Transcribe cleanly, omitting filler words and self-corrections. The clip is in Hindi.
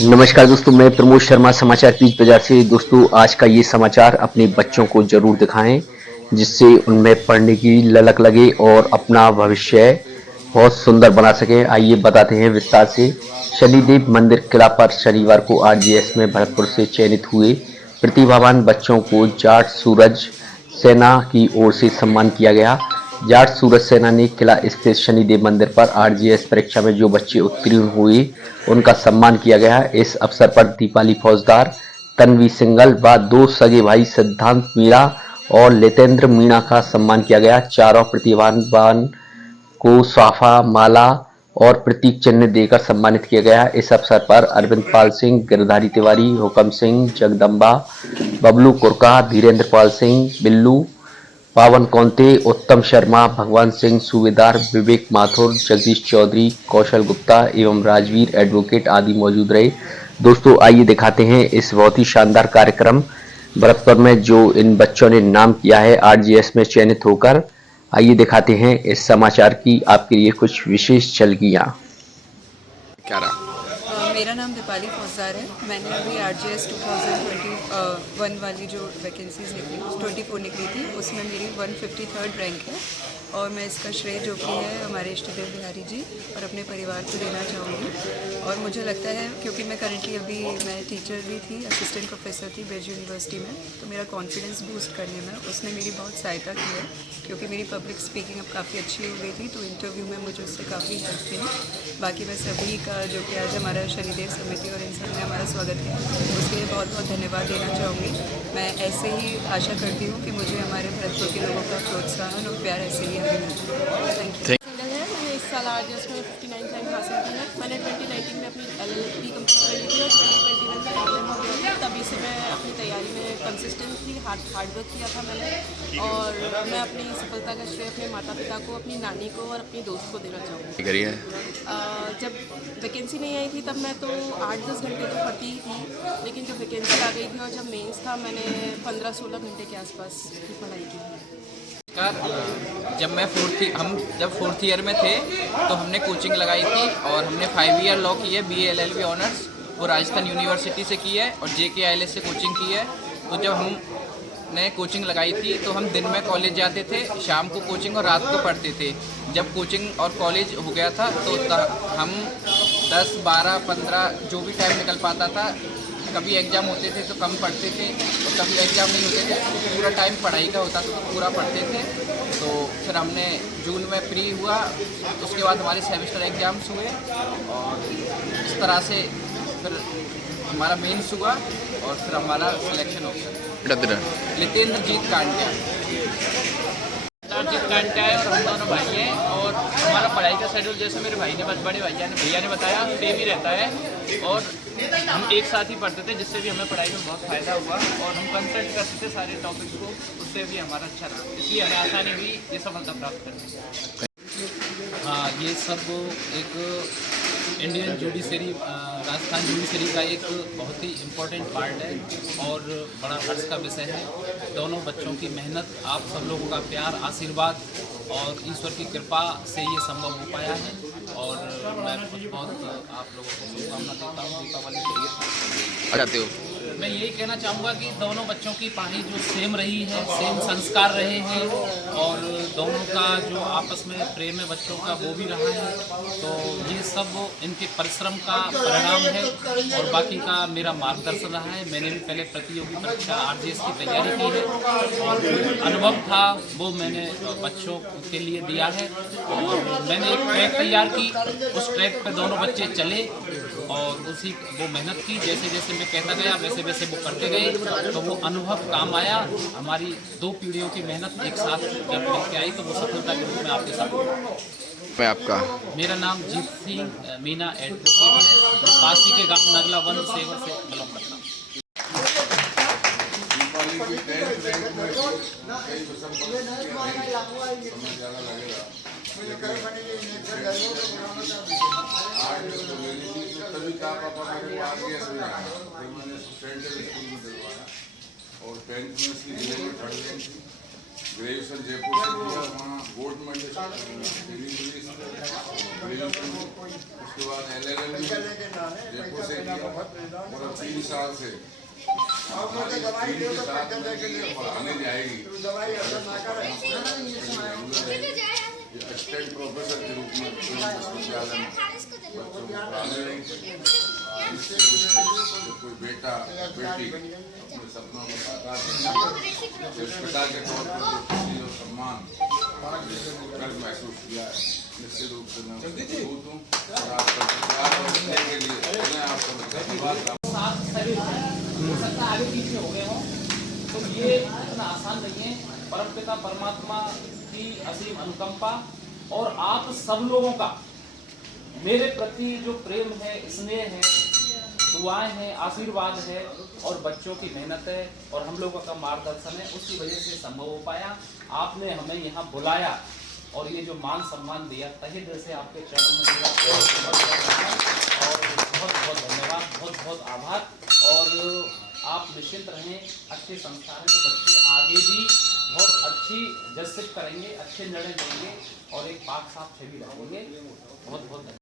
नमस्कार दोस्तों, मैं प्रमोद शर्मा समाचार पीच बाजार से। दोस्तों, आज का ये समाचार अपने बच्चों को जरूर दिखाएं, जिससे उनमें पढ़ने की ललक लगे और अपना भविष्य बहुत सुंदर बना सकें। आइए बताते हैं विस्तार से। शनिदेव मंदिर किला पर शनिवार को आरजीएस में भरतपुर से चयनित हुए प्रतिभावान बच्चों को जाट सूरज सेना की ओर से सम्मान किया गया। जाट सूरज सेना ने किला स्थित शनिदेव मंदिर पर आरजीएस परीक्षा में जो बच्चे उत्तीर्ण हुए उनका सम्मान किया गया। इस अवसर पर दीपाली फौजदार, तन्वी सिंघल व दो सगे भाई सिद्धांत मीणा और लितेंद्र मीणा का सम्मान किया गया। चारों प्रतिभावान को साफा, माला और प्रतीक चिन्ह देकर सम्मानित किया गया। इस अवसर पर अरविंद पाल सिंह, गिरधारी तिवारी, हुकम सिंह, जगदम्बा, बबलू कुरका, धीरेन्द्र पाल सिंह, बिल्लू, पावन कौंते, उत्तम शर्मा, भगवान सिंह सूबेदार, विवेक माथुर, जगदीश चौधरी, कौशल गुप्ता एवं राजवीर एडवोकेट आदि मौजूद रहे। दोस्तों, आइए दिखाते हैं इस बहुत ही शानदार कार्यक्रम भरतपुर में जो इन बच्चों ने नाम किया है आरजीएस में चयनित होकर। आइए दिखाते हैं इस समाचार की आपके लिए कुछ विशेष झलकियां। क्या रहा? मेरा नाम दीपाली फौजदार है। मैंने अभी आरजीएस 2021 वाली जो वैकेंसीज निकली 24 निकली थी, उसमें मेरी 153rd रैंक है और मैं इसका श्रेय जो कि है हमारे इष्टदेव बिहारी जी और अपने परिवार को देना चाहूँगी। और मुझे लगता है क्योंकि मैं करंटली अभी मैं टीचर भी थी, असिस्टेंट प्रोफेसर थी बेज यूनिवर्सिटी में, तो मेरा कॉन्फिडेंस बूस्ट करने में उसने मेरी बहुत सहायता की है, क्योंकि मेरी पब्लिक स्पीकिंग अब काफ़ी अच्छी हो गई थी, तो इंटरव्यू में मुझे उससे काफ़ी हेल्प मिली। बाकी मैं सभी का जो कि आज हमारा शनिदेव समिति और इन सब ने हमारा स्वागत किया, उसके लिए बहुत बहुत धन्यवाद देना चाहूँगी। मैं ऐसे ही आशा करती हूँ कि मुझे हमारे भरतपुर के लोगों का प्रोत्साहन और प्यार ऐसे ही आगे मिले। Thank you. मैंने इस साल आरजीएस में 59 रैंक हासिल की है। मैंने 2019 में अपनी एलएलबी कंप्लीट कर ली थी और 2021 में एग्जाम हो गया था। तभी से मैं अपनी तैयारी में कंसिस्टेंट थी, हार्डवर्क किया था मैंने, और मैं अपनी सफलता का श्रेय अपने माता पिता को, अपनी नानी को और अपनी दोस्त को देना चाहूँगी। जब वैकेंसी नहीं आई थी तब मैं तो 8-10 घंटे तो पढ़ती ही थी, लेकिन जब वैकेंसी आ गई थी और जब मेंस था मैंने 15-16 घंटे के आसपास की पढ़ाई की है। हम जब फोर्थ ईयर में थे तो हमने कोचिंग लगाई थी और हमने 5 ईयर लॉ की है, BA LLB ऑनर्स, वो राजस्थान यूनिवर्सिटी से की है और JKILS से कोचिंग की है। तो जब हमने कोचिंग लगाई थी तो हम दिन में कॉलेज जाते थे, शाम को कोचिंग और रात को पढ़ते थे। जब कोचिंग और कॉलेज हो गया था तो हम 10, 12, 15 जो भी टाइम निकल पाता था, कभी एग्ज़ाम होते थे तो कम पढ़ते थे और कभी एग्ज़ाम नहीं होते थे तो पूरा टाइम पढ़ाई का होता था तो पूरा पढ़ते थे। तो फिर हमने जून में प्री हुआ, उसके बाद हमारे सेमेस्टर एग्ज़ाम्स हुए और इस तरह से फिर हमारा मेंस हुआ और फिर हमारा सिलेक्शन हो गया। लितेंद्र जीत कांटिया है और हम दोनों भाई हैं और हमारा पढ़ाई का शेड्यूल जैसे मेरे भाई ने बड़े भैया ने बताया सेम ही रहता है और हम एक साथ ही पढ़ते थे, जिससे भी हमें पढ़ाई में बहुत फ़ायदा हुआ और हम कंसल्ट करते थे सारे टॉपिक्स को, उससे भी हमारा अच्छा रहा, इसलिए हमें आसानी हुई ये सफलता प्राप्त करने में। हाँ, ये सब एक इंडियन जुडिशरी, राजस्थान जुडिशरी का एक बहुत ही इम्पोर्टेंट पार्ट है और बड़ा हर्ष का विषय है। दोनों बच्चों की मेहनत, आप सब लोगों का प्यार, आशीर्वाद और ईश्वर की कृपा से ये संभव हो पाया है और मैं बहुत आप लोगों को शुभकामना देता हूँ दीपावली के लिए। मैं यही कहना चाहूँगा कि दोनों बच्चों की पढ़ाई जो सेम रही है, सेम संस्कार रहे हैं और दोनों का जो आपस में प्रेम है बच्चों का वो भी रहा है, तो ये सब इनके परिश्रम का परिणाम है और बाकी का मेरा मार्गदर्शन रहा है। मैंने भी पहले प्रतियोगी परीक्षा आरजीएस की तैयारी की है और जो अनुभव था वो मैंने बच्चों के लिए दिया है और मैंने एक ट्रैक तैयार की, उस ट्रैक पर दोनों बच्चे चले और उसी वो मेहनत की, जैसे जैसे मैं कहता गया वैसे वैसे वो करते गए, तो वो अनुभव काम आया। हमारी 2 पीढ़ियों की मेहनत एक साथ जब लेके आई तो वो सफलता के रूप में आपके साथ। मैं आपका मेरा नाम जीत सिंह मीना एडवोकेट है, पासी के गांव नगला वन सेवर से बिलोंग करता हूँ। तभी कहा पापा मेरे को आरजीएस में जाना, फिर मैंने सेंट्रल स्कूल में दिलवाया और 10th में उसकी थर्ड रैंक थी ग्रेजुएशन जयपुर से किया, वहाँ गोल्ड मेडल ग्रेजुएशन, उसके बाद LLM जयपुर से किया और अब 3 साल से हमारी टीम के साथ में पढ़ाने जाएगी। असिस्टेंट प्रोफेसर के रूप में विश्वविद्यालय में बच्चों को पढ़ाने रहेंगे। कोई बेटा बेटी अपने सपनों को साकार पिता के तौर पर जो खुशी और सम्मान गर्व महसूस किया है, निश्चित रूप से मैं बहुत हूँ और आपका के लिए मैं आपका धन्यवाद। हो सकता है आगे पीछे हो गए हों, तो ये इतना आसान नहीं है। परमपिता परमात्मा की असीम अनुकंपा और आप सब लोगों का मेरे प्रति जो प्रेम है, स्नेह है, दुआएं हैं, आशीर्वाद है और बच्चों की मेहनत है और हम लोगों का मार्गदर्शन है, उसकी वजह से संभव हो पाया। आपने हमें यहाँ बुलाया और ये जो मान सम्मान दिया, तहे दिल से आपके चरणों में मेरा बहुत बहुत धन्यवाद, बहुत बहुत आभार। और आप निश्चिंत रहें, अच्छे संस्कार हैं तो बच्चे आगे भी बहुत अच्छी जज करेंगे, अच्छे निर्णय लेंगे और एक पाक साफ छवि रखेंगे। बहुत बहुत धन्यवाद।